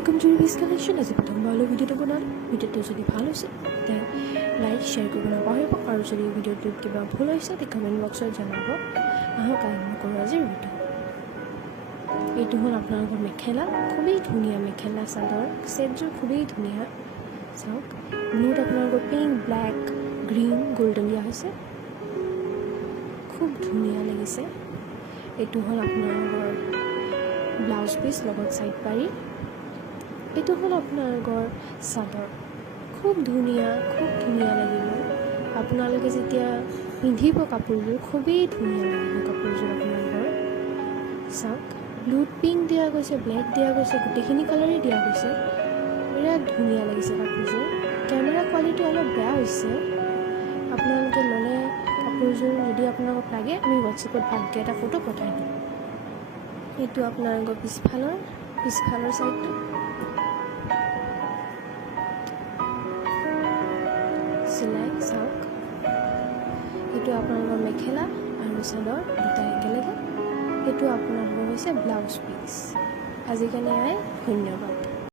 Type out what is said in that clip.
welcome to Ruby's Collection. As if I'm all video to video to the follows then like share করবেন আৰু যদি ভিডিওটোত কিবা ভুল হৈছে তে কমেন্ট বক্সত জনাব আহক আমি কৰোঁ আজিৰ ভিডিও এইটো হ'ল আপোনালোকৰ মেখেলা খুবেই ধুনীয়া মেখেলা চাদৰ সেটযোৰ খুবেই ধুনীয়া চাওক ব্লুত আপোনালোকৰ পিংক ব্ল্যাক গ্ৰীন গোল্ডেন দিয়া হৈছে খুব ধুনীয়া লাগিছে এইটো হ'ল আপোনালোকৰ ব্লাউজ পিস লগত সাইড পাৰি এইটো হ'ল আপোনালোকৰ চাদৰ খুব ধুনীয়া লাগিব আপোনালোকে যেতিয়া পিন্ধিব কাপোৰবোৰ খুবেই ধুনীয়া লাগিব কাপোৰযোৰ আপোনালোকৰ চাওক ব্লু পিংক দিয়া গৈছে ব্ল্যাক দিয়া গৈছে গোটেইখিনি কালাৰে দিয়া গৈছে বিৰাট ধুনীয়া লাগিছে কাপোৰযোৰ কেমেৰা কোৱালিটি অলপ বেয়া হৈছে আপোনালোকে ল'লে কাপোৰযোৰ যদি আপোনালোকক লাগে আমি হোৱাটছএপত ভালকৈ এটা ফটো পঠাই দিম এইটো আপোনালোকৰ পিছফালৰ সাইডটো সিলাই চাওক এইটো আপোনালোকৰ মেখেলা আৰু চাদৰ দুটা একেলগে এইটো আপোনালোকৰ হৈছে ব্লাউজ পিস আজিকালি ধন্যবাদ।